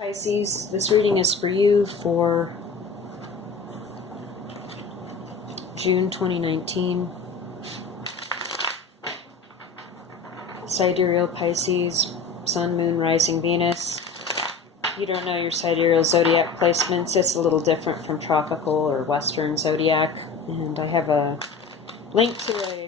Pisces, this reading is for you for June 2019. Sidereal Pisces, Sun, Moon, Rising, Venus. If you don't know your sidereal zodiac placements, it's a little different from tropical or western zodiac. And I have a link to a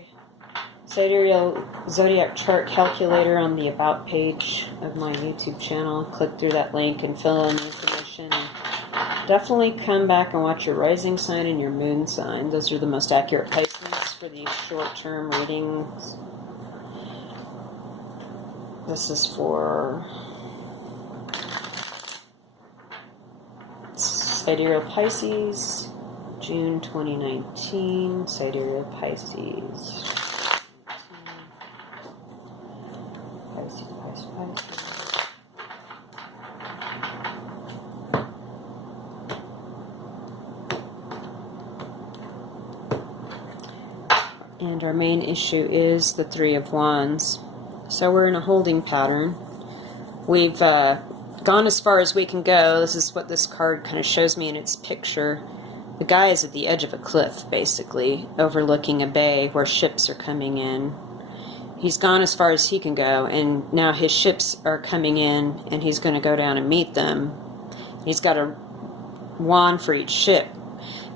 sidereal zodiac chart calculator on the About page of my YouTube channel. Click through that link and fill in the information. And definitely come back and watch your rising sign and your moon sign. Those are the most accurate placements for these short-term readings. This is for Sidereal Pisces, June 2019, Sidereal Pisces. And our main issue is the Three of Wands. So we're in a holding pattern. We've gone as far as we can go. This is what this card kind of shows me in its picture. The guy is at the edge of a cliff, basically, overlooking a bay where ships are coming in. He's gone as far as he can go, and now his ships are coming in, and he's going to go down and meet them. He's got a wand for each ship.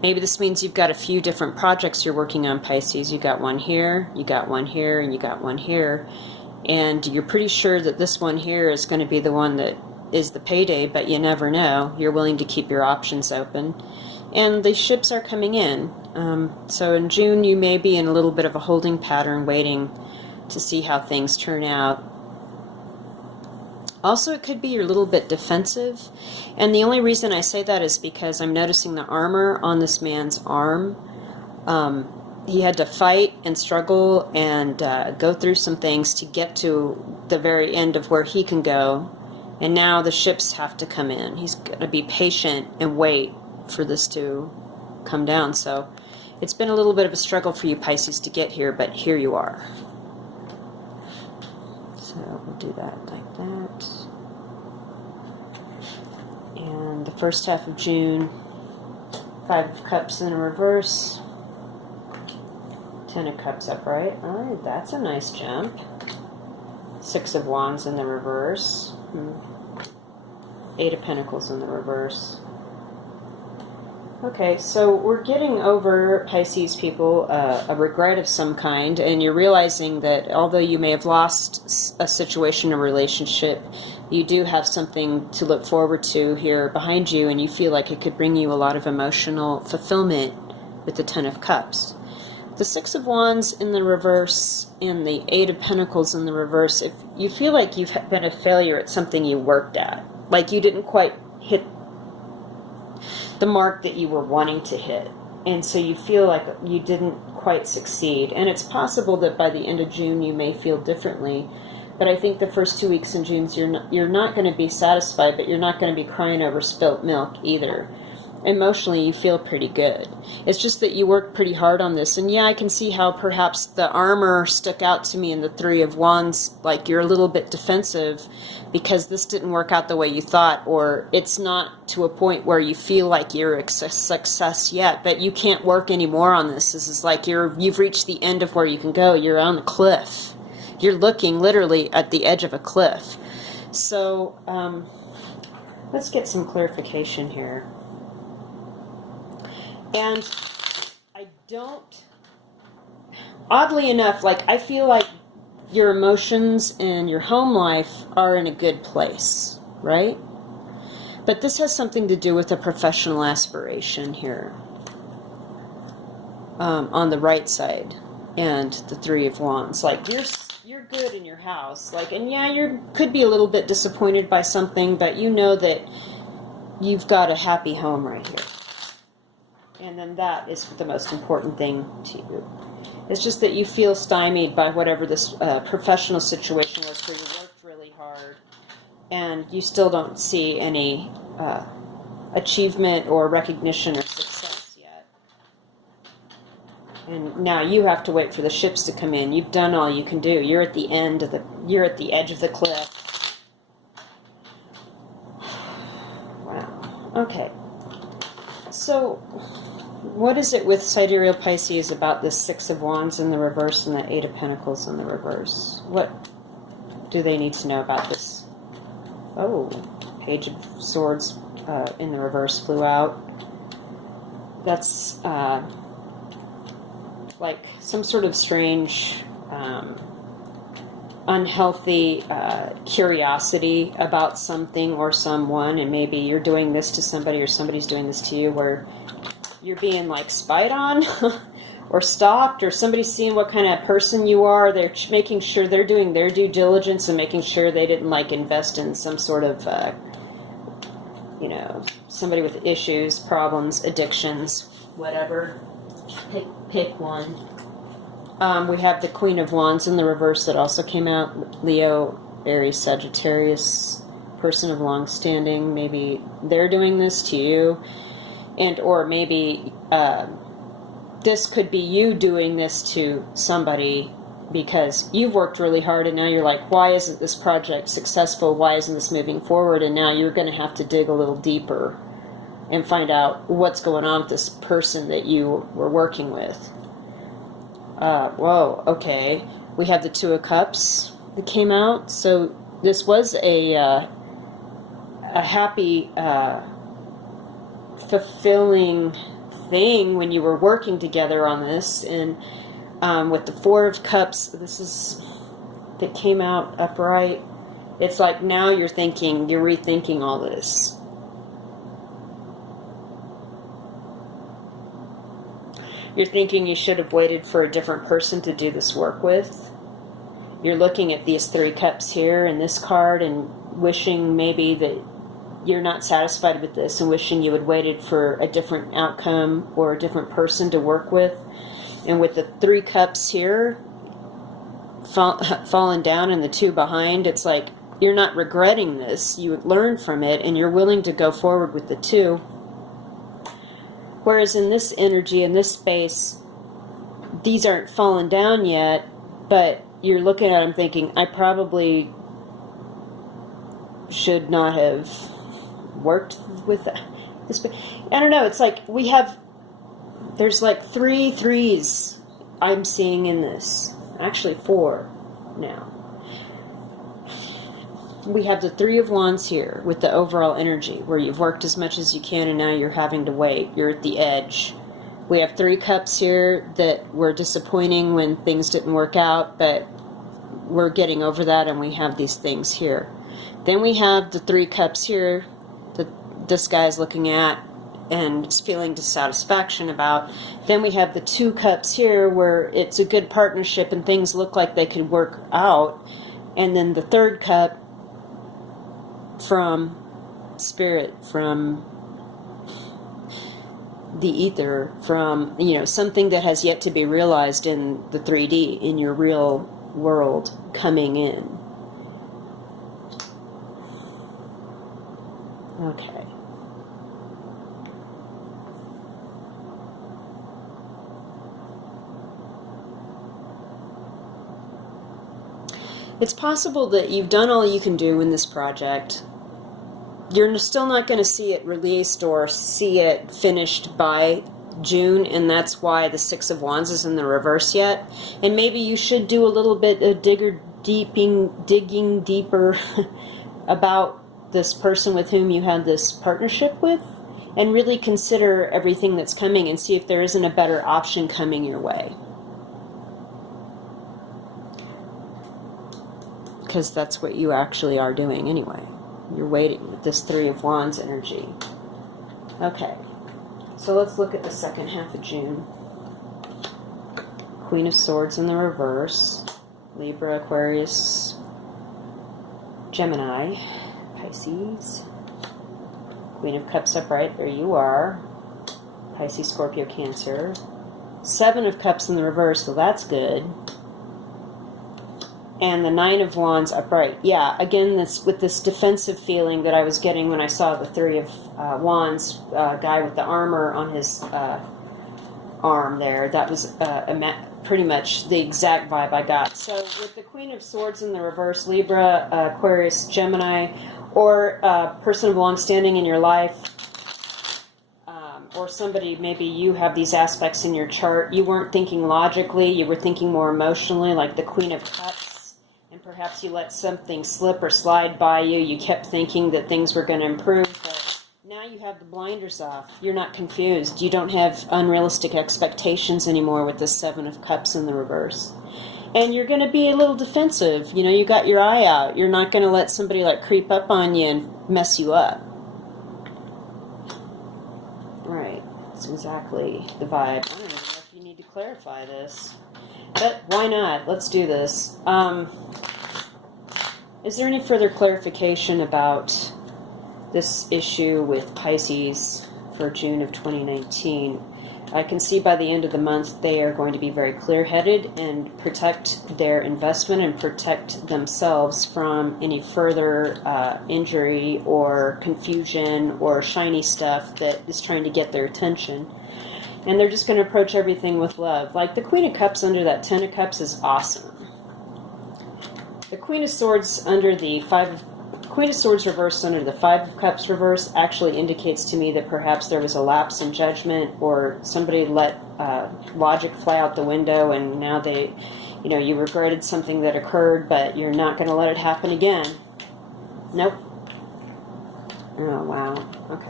Maybe this means you've got a few different projects you're working on, Pisces. You got one here, you got one here, and you got one here. And you're pretty sure that this one here is going to be the one that is the payday, but you never know. You're willing to keep your options open. And the ships are coming in. So in June, you may be in a little bit of a holding pattern, waiting to see how things turn out. Also, it could be you're a little bit defensive. And the only reason I say that is because I'm noticing the armor on this man's arm. He had to fight and struggle and go through some things to get to the very end of where he can go. And now the ships have to come in. He's going to be patient and wait for this to come down. So it's been a little bit of a struggle for you, Pisces, to get here, but here you are. So we'll do that like that. And the first half of June, Five of Cups in reverse. Ten of Cups upright. Alright, that's a nice jump. Six of Wands in the reverse. Eight of Pentacles in the reverse. Okay, so we're getting over, Pisces people, a regret of some kind, and you're realizing that although you may have lost a situation or relationship, you do have something to look forward to here behind you, and you feel like it could bring you a lot of emotional fulfillment with the Ten of Cups. The Six of Wands in the reverse and the Eight of Pentacles in the reverse, if you feel like you've been a failure at something you worked at, like you didn't quite hit the mark that you were wanting to hit, and so you feel like you didn't quite succeed, and it's possible that by the end of June you may feel differently, but I think the first 2 weeks in June you're not going to be satisfied, but you're not going to be crying over spilt milk either. Emotionally, you feel pretty good. It's just that you worked pretty hard on this. And yeah, I can see how perhaps the armor stuck out to me in the Three of Wands, like you're a little bit defensive because this didn't work out the way you thought, or it's not to a point where you feel like you're a success yet, but you can't work anymore on this. This is like you've reached the end of where you can go. You're on the cliff. You're looking literally at the edge of a cliff. So let's get some clarification here. And I don't, oddly enough, like I feel like your emotions and your home life are in a good place, right? But this has something to do with a professional aspiration here on the right side, and the Three of Wands. Like you're good in your house, like, and yeah, you could be a little bit disappointed by something, but you know that you've got a happy home right here. And then that is the most important thing to you. It's just that you feel stymied by whatever this professional situation was where you worked really hard and you still don't see any achievement or recognition or success yet. And now you have to wait for the ships to come in. You've done all you can do. You're at the edge of the cliff. Okay. So, what is it with Sidereal Pisces about this Six of Wands in the reverse and the Eight of Pentacles in the reverse? What do they need to know about this? Oh, Page of Swords in the reverse flew out. That's like some sort of strange, unhealthy curiosity about something or someone, and maybe you're doing this to somebody or somebody's doing this to you, where you're being like spied on or stalked, or somebody's seeing what kind of person you are. They're making sure they're doing their due diligence and making sure they didn't like invest in some sort of you know, somebody with issues, problems, addictions, whatever. Pick one. We have the Queen of Wands in the reverse that also came out. Leo, Aries, Sagittarius, person of long standing. Maybe they're doing this to you, and or maybe this could be you doing this to somebody because you've worked really hard and now you're like, why isn't this project successful? Why isn't this moving forward? And now you're going to have to dig a little deeper and find out what's going on with this person that you were working with. Whoa, okay. We have the Two of Cups that came out. So this was a happy, fulfilling thing when you were working together on this. And with the Four of Cups, this is that came out upright. It's like now you're thinking, you're rethinking all this. You're thinking you should have waited for a different person to do this work with. You're looking at these Three Cups here and this card and wishing maybe that you're not satisfied with this and wishing you had waited for a different outcome or a different person to work with. And with the Three Cups here falling down and the two behind, it's like you're not regretting this. You learned from it and you're willing to go forward with the two. Whereas in this energy, in this space, these aren't fallen down yet, but you're looking at them thinking, I probably should not have worked with this. I don't know, it's like we have, there's like 3 threes I'm seeing in this. Actually 4 now. We have the Three of Wands here with the overall energy where you've worked as much as you can and now you're having to wait. You're at the edge. We have Three Cups here that were disappointing when things didn't work out, but we're getting over that and we have these things here. Then we have the Three Cups here that this guy's looking at and is feeling dissatisfaction about. Then we have the Two Cups here where it's a good partnership and things look like they could work out. And then the Third Cup from spirit, from the ether, from, you know, something that has yet to be realized in the 3D, in your real world coming in. Okay. It's possible that you've done all you can do in this project. You're still not going to see it released or see it finished by June, and that's why the Six of Wands is in the reverse yet. And maybe you should do a little bit of digging deeper about this person with whom you had this partnership with, and really consider everything that's coming and see if there isn't a better option coming your way. Because that's what you actually are doing anyway. You're waiting with this Three of Wands energy. Okay, so let's look at the second half of June. Queen of Swords in the reverse. Libra, Aquarius, Gemini, Pisces. Queen of Cups upright, there you are. Pisces, Scorpio, Cancer. Seven of Cups in the reverse, so that's good. And the Nine of Wands upright. Yeah, again, this with this defensive feeling that I was getting when I saw the Three of Wands guy with the armor on his arm there. That was pretty much the exact vibe I got. So with the Queen of Swords in the reverse, Libra, Aquarius, Gemini, or a person of long standing in your life, or somebody, maybe you have these aspects in your chart. You weren't thinking logically, you were thinking more emotionally, like the Queen of Cups, and perhaps you let something slip or slide by you. You kept thinking that things were going to improve, but now you have the blinders off. You're not confused. You don't have unrealistic expectations anymore with the Seven of Cups in the reverse. And you're going to be a little defensive. You know, you got your eye out. You're not going to let somebody like creep up on you and mess you up. Right. That's exactly the vibe. I don't even know if you need to clarify this. But why not? Let's do this. Is there any further clarification about this issue with Pisces for June of 2019? I can see by the end of the month they are going to be very clear-headed and protect their investment and protect themselves from any further injury or confusion or shiny stuff that is trying to get their attention. And they're just going to approach everything with love. Like the Queen of Cups under that Ten of Cups is awesome. The Queen of Swords under the Queen of Swords reversed under the Five of Cups reverse actually indicates to me that perhaps there was a lapse in judgment, or somebody let logic fly out the window, and now you regretted something that occurred, but you're not going to let it happen again. Nope. Oh, wow. Okay.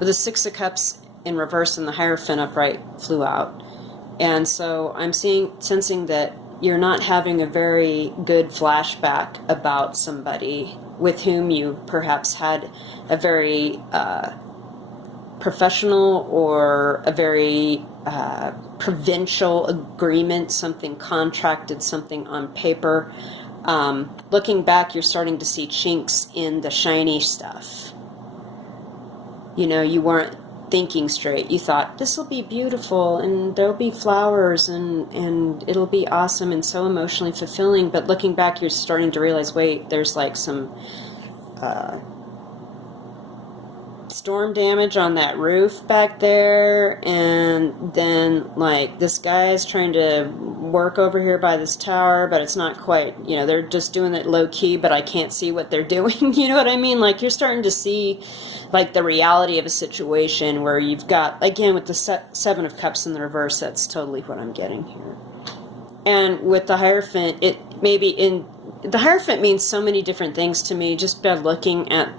With the Six of Cups in reverse and the Hierophant upright flew out. And so I'm sensing that you're not having a very good flashback about somebody with whom you perhaps had a very professional or a very provincial agreement, something contracted, something on paper. Looking back, you're starting to see chinks in the shiny stuff. You know, you weren't thinking straight. You thought, this will be beautiful, and there'll be flowers, and it'll be awesome and so emotionally fulfilling. But looking back, you're starting to realize, wait, there's like some storm damage on that roof back there, and then like this guy's trying to work over here by this tower, but it's not quite, they're just doing it low key, but I can't see what they're doing. You know what I mean? Like, you're starting to see like the reality of a situation where you've got, again, with the Seven of Cups in the reverse, that's totally what I'm getting here. And with the Hierophant, the Hierophant means so many different things to me just by looking at,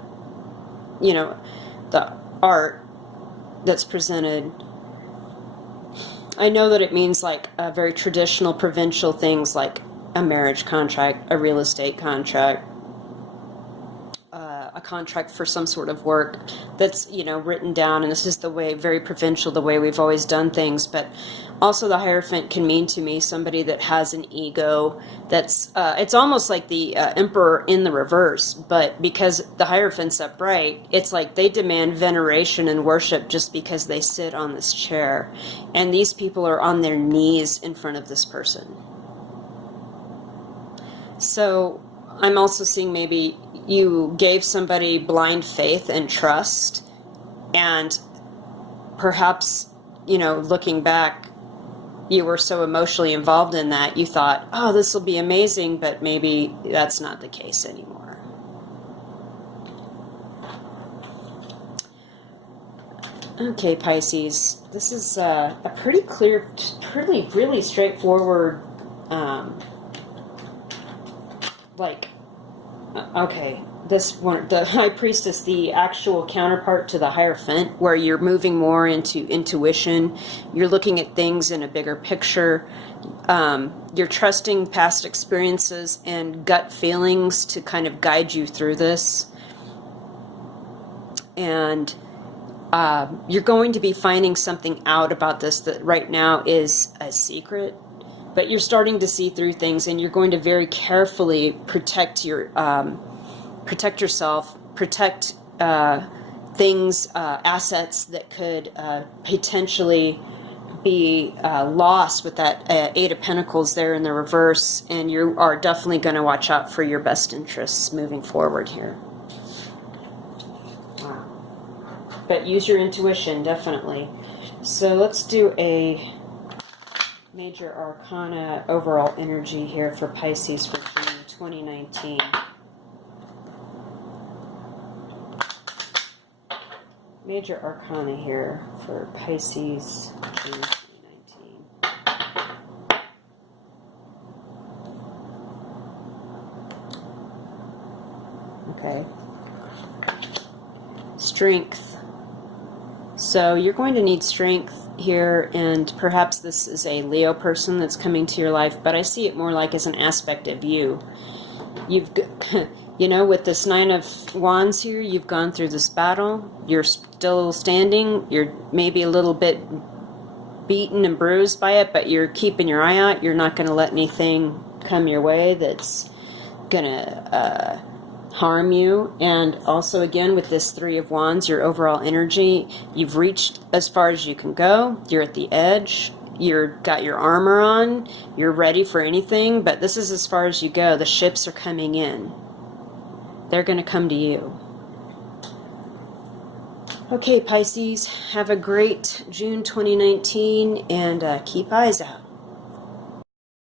the art that's presented. I know that it means like very traditional provincial things like a marriage contract, a real estate contract, a contract for some sort of work that's, written down, and this is the way, very provincial, the way we've always done things. But also the Hierophant can mean to me somebody that has an ego that's, it's almost like the Emperor in the reverse, but because the Hierophant's upright, it's like they demand veneration and worship just because they sit on this chair. And these people are on their knees in front of this person. So I'm also seeing maybe you gave somebody blind faith and trust, and perhaps, looking back, you were so emotionally involved in that, you thought, oh, this will be amazing, but maybe that's not the case anymore. Okay, Pisces, this is a pretty clear, really straightforward, okay, this one, the High Priestess, the actual counterpart to the Hierophant, where you're moving more into intuition, you're looking at things in a bigger picture, you're trusting past experiences and gut feelings to kind of guide you through this. And you're going to be finding something out about this that right now is a secret. But you're starting to see through things, and you're going to very carefully protect yourself, protect things, assets that could potentially be lost with that Eight of Pentacles there in the reverse. And you are definitely going to watch out for your best interests moving forward here. Wow. But use your intuition, definitely. So let's do a Major Arcana overall energy here for Pisces for June 2019. Major Arcana here for Pisces, June 2019. Okay. Strength. So you're going to need strength here, and perhaps this is a Leo person that's coming to your life, but I see it more like as an aspect of you. You've, you know, with this Nine of Wands here, you've gone through this battle. You're still standing. You're maybe a little bit beaten and bruised by it, but you're keeping your eye out. You're not going to let anything come your way that's going to harm you. And also, again, with this Three of Wands, your overall energy, you've reached as far as you can go. You're at the edge. You've got your armor on. You're ready for anything, but this is as far as you go. The ships are coming in. They're going to come to you. Okay, Pisces, have a great June 2019, and keep eyes out.